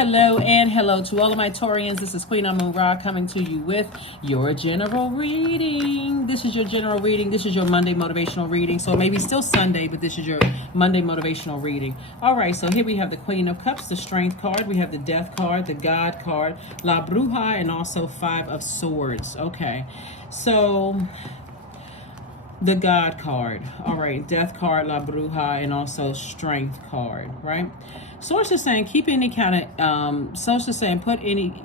hello, and hello to all of my Taurians. This is Queen Amun Ra coming to you with your general reading. This is your general reading. This is your Monday motivational reading. So maybe still Sunday, but this is your Monday motivational reading. All right, so here we have the Queen of Cups, the Strength card. We have the Death card, the God card, La Bruja, and also Five of Swords. Okay, so the God card. All right, Death card, La Bruja, and also Strength card, right? Source is saying keep any kind of, Source is saying put any,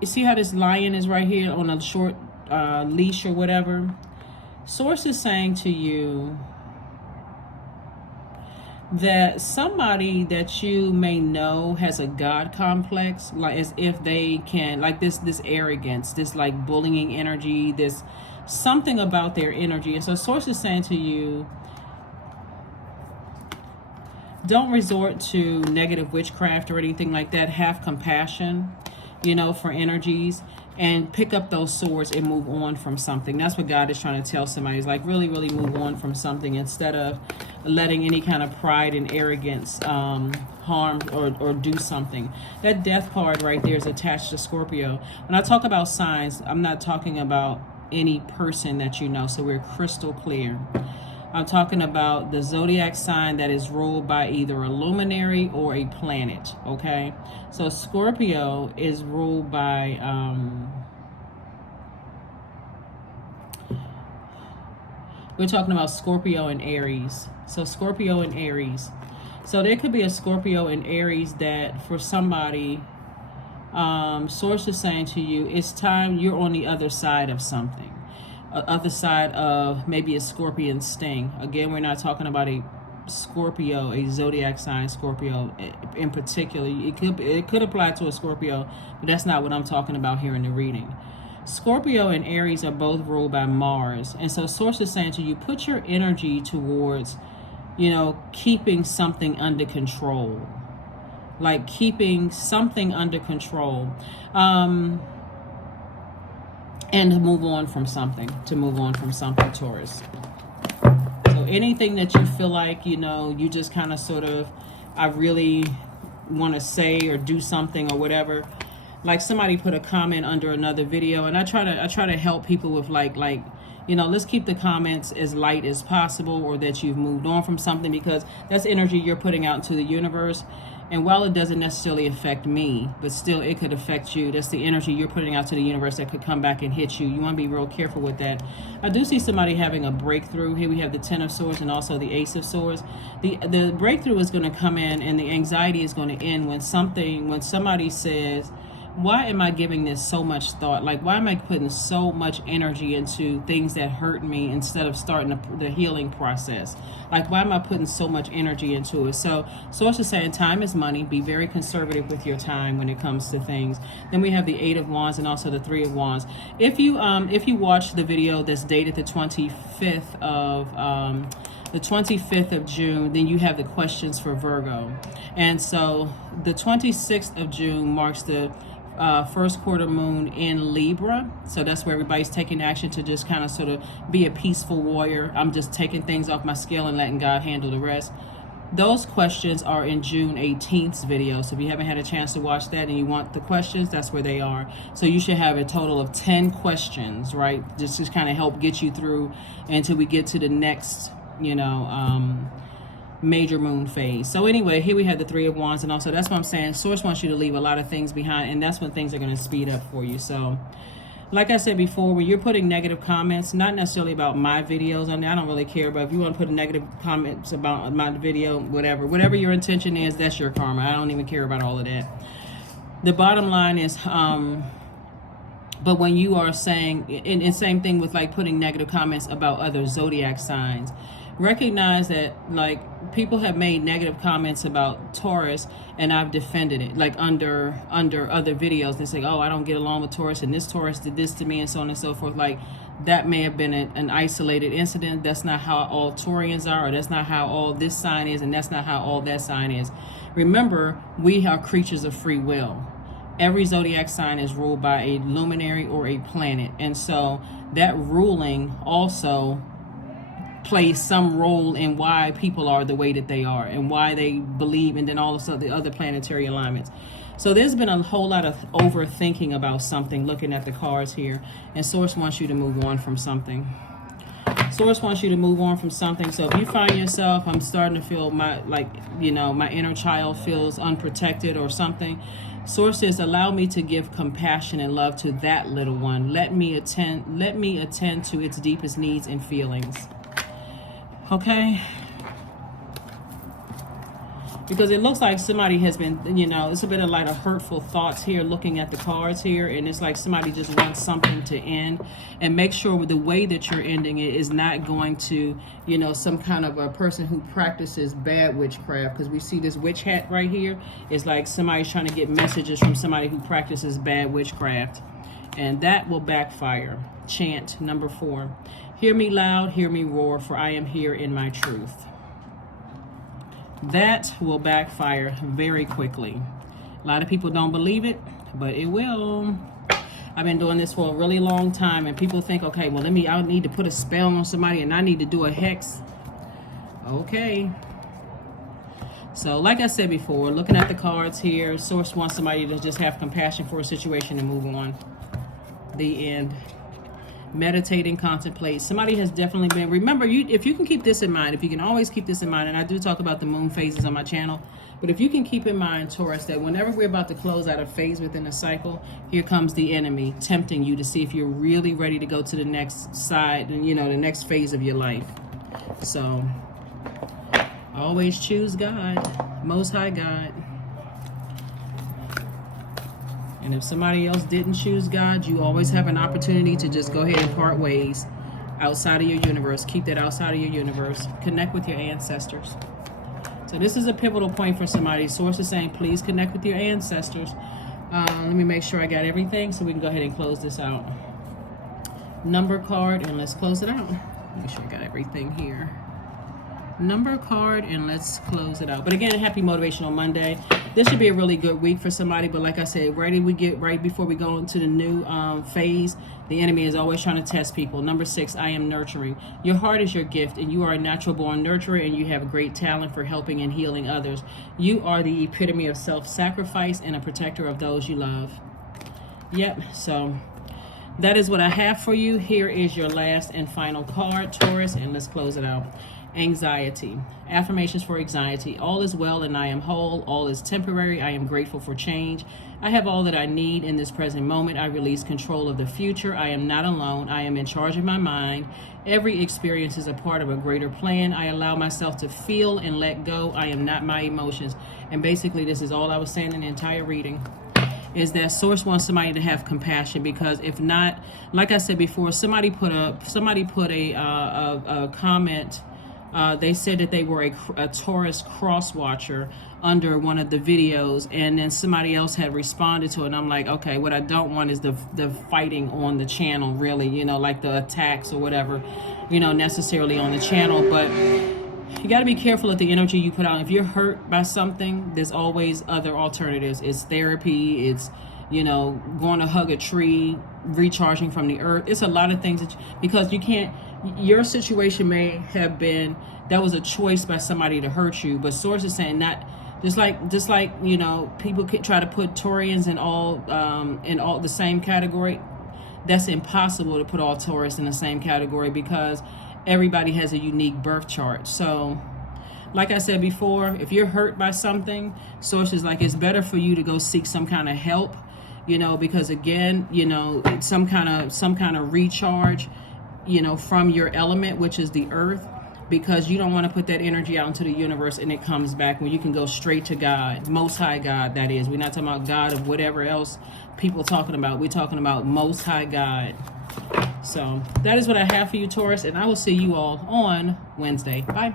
you see how this lion is right here on a short leash or whatever? Source is saying to you that somebody that you may know has a God complex, like as if they can, like this arrogance, this like bullying energy, this something about their energy. And so Source is saying to you, don't resort to negative witchcraft or anything like that. Have compassion, you know, for energies, and pick up those swords and move on from something. That's what God is trying to tell somebody. Is like really move on from something instead of letting any kind of pride and arrogance harm or do something. That Death card right there is attached to Scorpio. When I talk about signs, I'm not talking about any person that you know, so we're crystal clear. I'm talking about the zodiac sign that is ruled by either a luminary or a planet, okay? So Scorpio is ruled by, we're talking about Scorpio and Aries. So Scorpio and Aries. So there could be a Scorpio and Aries that for somebody, Source is saying to you, it's time, you're on the other side of something. Other side of maybe a scorpion sting. Again, we're not talking about a Scorpio, a zodiac sign Scorpio in particular. It could apply to a Scorpio, but that's not what I'm talking about here in the reading. Scorpio and Aries are both ruled by Mars, and so Source is saying to you, put your energy towards, you know, keeping something under control, like keeping something under control. And to move on from something, Taurus. So anything that you feel like, you know, you just kind of sort of, I really want to say or do something or whatever. Like somebody put a comment under another video, and I try to help people with like, you know, let's keep the comments as light as possible, or that you've moved on from something, because that's energy you're putting out into the universe. And while it doesn't necessarily affect me, but still it could affect you. That's the energy you're putting out to the universe that could come back and hit you. You want to be real careful with that. I do see somebody having a breakthrough. Here we have the Ten of Swords and also the Ace of Swords. The breakthrough is going to come in, and the anxiety is going to end when somebody says, why am I giving this so much thought? Like, why am I putting so much energy into things that hurt me instead of starting the healing process? Like, why am I putting so much energy into it? So Source is saying time is money. Be very conservative with your time when it comes to things. Then we have the Eight of Wands and also the Three of Wands. If you watch the video that's dated the 25th of June, then you have the questions for Virgo. And so the 26th of June marks the first quarter moon in Libra. So that's where everybody's taking action to just kind of sort of be a peaceful warrior. I'm just taking things off my scale and letting God handle the rest. Those questions are in June 18th's video. So if you haven't had a chance to watch that and you want the questions, that's where they are. So you should have a total of 10 questions, right? Just to kind of help get you through until we get to the next, you know, major moon phase. So anyway, here we have the Three of Wands, and also that's what I'm saying, Source wants you to leave a lot of things behind, and that's when things are going to speed up for you. So like I said before, when you're putting negative comments, not necessarily about my videos, I don't really care, but if you want to put a negative comments about my video, whatever your intention is, that's your karma. I don't even care about all of that. The bottom line is, but when you are saying, and same thing with like putting negative comments about other zodiac signs, recognize that like people have made negative comments about Taurus, and I've defended it, like under other videos. They say, oh, I don't get along with Taurus, and this Taurus did this to me, and so on and so forth. Like that may have been an isolated incident. That's not how all Taurians are, or that's not how all this sign is, and that's not how all that sign is. Remember, we are creatures of free will. Every zodiac sign is ruled by a luminary or a planet, and so that ruling also play some role in why people are the way that they are and why they believe, and then all of the other planetary alignments. So there's been a whole lot of overthinking about something, looking at the cards here, and Source wants you to move on from something. Source wants you to move on from something. So if you find yourself, I'm starting to feel my inner child feels unprotected or something. Source says, allow me to give compassion and love to that little one. Let me attend to its deepest needs and feelings. Okay? Because it looks like somebody has been, it's a bit of like a hurtful thoughts here looking at the cards here. And it's like somebody just wants something to end. And make sure the way that you're ending it is not going to, some kind of a person who practices bad witchcraft. Because we see this witch hat right here. It's like somebody's trying to get messages from somebody who practices bad witchcraft. And that will backfire. Chant number 4. Hear me loud, hear me roar, for I am here in my truth. That will backfire very quickly. A lot of people don't believe it, but it will. I've been doing this for a really long time, and people think, okay, well, I need to put a spell on somebody, and I need to do a hex. Okay. So, like I said before, looking at the cards here, Source wants somebody to just have compassion for a situation and move on. The end. Meditate and contemplate. Somebody has definitely been, remember, if you can keep this in mind, if you can always keep this in mind, and I do talk about the moon phases on my channel, but if you can keep in mind, Taurus, that whenever we're about to close out a phase within a cycle, here comes the enemy tempting you to see if you're really ready to go to the next side, and the next phase of your life. So always choose God, Most High God. And if somebody else didn't choose God, you always have an opportunity to just go ahead and part ways outside of your universe. Keep that outside of your universe. Connect with your ancestors. So this is a pivotal point for somebody. Source is saying, please connect with your ancestors. Let me make sure I got everything so we can go ahead and close this out. Number card, and let's close it out. Make sure I got everything here. Number card, and let's close it out. But again, happy Motivational Monday. This should be a really good week for somebody, but like I said, right before we go into the new phase, the enemy is always trying to test people. Number 6, I am nurturing. Your heart is your gift, and you are a natural born nurturer, and you have a great talent for helping and healing others. You are the epitome of self-sacrifice and a protector of those you love. Yep, so that is what I have for you. Here is your last and final card, Taurus, and let's close it out. Anxiety. Affirmations for anxiety. All is well and I am whole. All is temporary. I am grateful for change. I have all that I need in this present moment. I release control of the future. I am not alone. I am in charge of my mind. Every experience is a part of a greater plan. I allow myself to feel and let go. I am not my emotions. And basically, this is all I was saying in the entire reading. Is that Source wants somebody to have compassion, because if not, like I said before, somebody put a comment. They said that they were a Taurus cross watcher under one of the videos, and then somebody else had responded to it. And I'm like, okay, what I don't want is the fighting on the channel, really, like the attacks or whatever, necessarily on the channel. But you got to be careful of the energy you put out. If you're hurt by something, there's always other alternatives. It's therapy. It's, going to hug a tree, recharging from the earth. It's a lot of things because you can't, your situation may have been, that was a choice by somebody to hurt you. But Source is saying not, just like people try to put Taurians in all the same category. That's impossible to put all Taurus in the same category, because everybody has a unique birth chart. So like I said before, if you're hurt by something, Source is like, it's better for you to go seek some kind of help, because again, it's some kind of recharge, from your element, which is the earth, because you don't want to put that energy out into the universe and it comes back, when you can go straight to God, Most High God, that is. We're not talking about God of whatever else people talking about. We're talking about Most High God. So that is what I have for you, Taurus, and I will see you all on Wednesday. Bye.